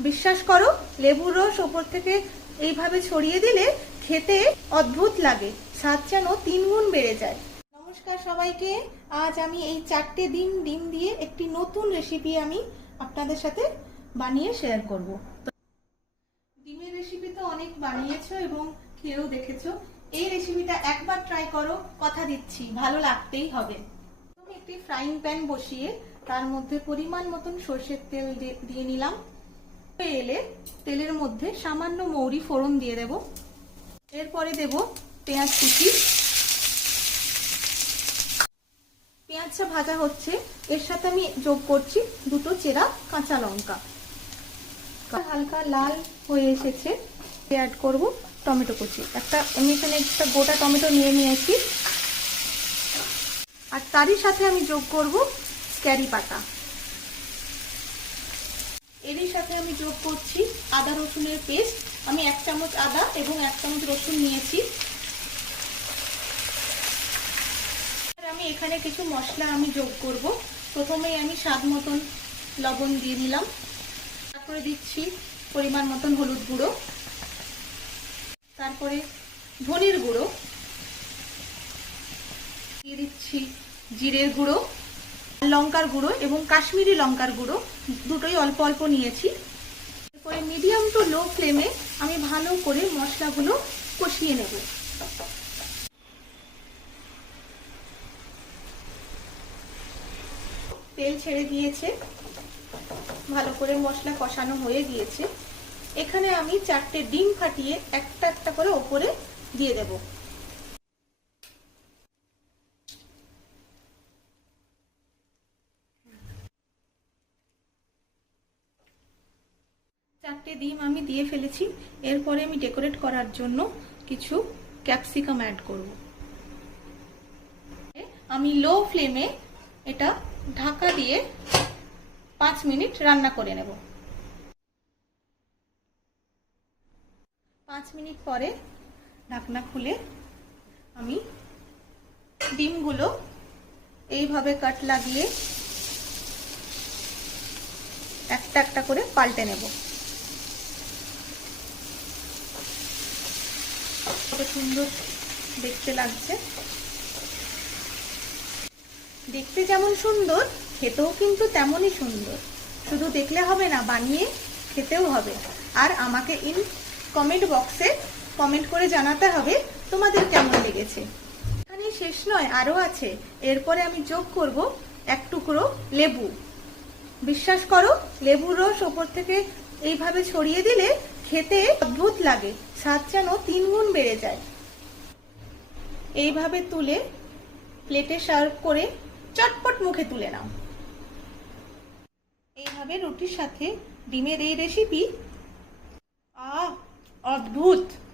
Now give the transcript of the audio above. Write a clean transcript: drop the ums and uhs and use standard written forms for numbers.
বিশ্বাস করো, লেবুর রস ওপর থেকে এইভাবে ছড়িয়ে দিলে খেতে অদ্ভুত লাগে, স্বাদ যেন 3 গুণ বেড়ে যায়। নমস্কার সবাইকে। আজ আমি এই 4টে ডিম দিয়ে একটি নতুন রেসিপি আমি আপনাদের সাথে বানিয়ে শেয়ার করব। ডিমের রেসিপি তো অনেক বানিয়েছো এবং খেয়েও দেখেছো। এই রেসিপিটা একবার ট্রাই করো, কথা দিচ্ছি ভালো লাগতেই হবে। আমি একটি ফ্রাইং প্যান বসিয়ে তার মধ্যে পরিমাণ মতন সরষের তেল দিয়ে নিলাম। এলে তেলের মধ্যে সামান্য মৌরি ফোড়ন দিয়ে দেব। এরপরে দেব পেঁয়াজ কুচি। পেঁয়াজটা ভাজা হচ্ছে, এর সাথে আমি যোগ করছি 2টো চেরা কাঁচা লঙ্কা। হালকা লাল হয়ে এসেছে, অ্যাড করব টমেটো কুচি। আমি এখানে একটা গোটা টমেটো নিয়ে নিয়েছি, আর তারই সাথে আমি যোগ করব ক্যারি পাতা। এরই সাথে আমি যোগ করছি আদা রসুনের পেস্ট। আমি 1 চামচ আদা এবং 1 চামচ রসুন নিয়েছি। আমি এখানে কিছু মশলা আমি যোগ করব। প্রথমেই আমি স্বাদ মতন লবণ দিয়ে নিলাম, তারপরে দিচ্ছি পরিমাণ মতন হলুদ গুঁড়ো, তারপরে ধনের গুঁড়ো দিয়ে দিচ্ছি, জিরের গুঁড়ো, লঙ্কার গুঁড়ো এবং কাশ্মীরি লঙ্কার গুঁড়ো, দুটোই অল্প অল্প নিয়েছি। এরপরে মিডিয়াম টু লো ফ্লেমে আমি ভালো করে মশলাগুলো কষিয়ে নেব। তেল ছেড়ে দিয়েছে, ভালো করে মশলা কষানো হয়ে গিয়েছে। এখানে আমি 4টে ডিম ফাটিয়ে একটা একটা করে ওপরে দিয়ে দেব। চারটে ডিম আমি দিয়ে ফেলেছি। এরপরে আমি ডেকোরেট করার জন্য কিছু ক্যাপসিকাম অ্যাড করব। আমি লো ফ্লেমে এটা ঢাকা দিয়ে 5 মিনিট রান্না করে নেব। 5 মিনিট পরে ঢাকনা খুলে আমি ডিমগুলো এইভাবে কাট লাগিয়ে একটা একটা করে পাল্টে নেব। কত সুন্দর দেখতে লাগছে। দেখতে যেমন সুন্দর, খেতেও কিন্তু তেমনই সুন্দর। শুধু দেখলে হবে না, বানিয়ে খেতেও হবে। আর আমাকে কমেন্ট বক্সে কমেন্ট করে জানাতে হবে তোমাদের কেমন লেগেছে। এখানে শেষ নয়, আরও আছে। এরপরে আমি যোগ করব 1 টুকরো লেবু। বিশ্বাস করো, লেবুর রস ওপর থেকে এইভাবে ছড়িয়ে দিলে খেতে অদ্ভুত লাগে, স্বাদ যেন 3 গুণ বেড়ে যায়। এইভাবে তুলে প্লেটে সার্ভ করে চটপট মুখে তুলে নাও। এইভাবে রুটির সাথে ডিমের এই রেসিপি অদ্ভুত।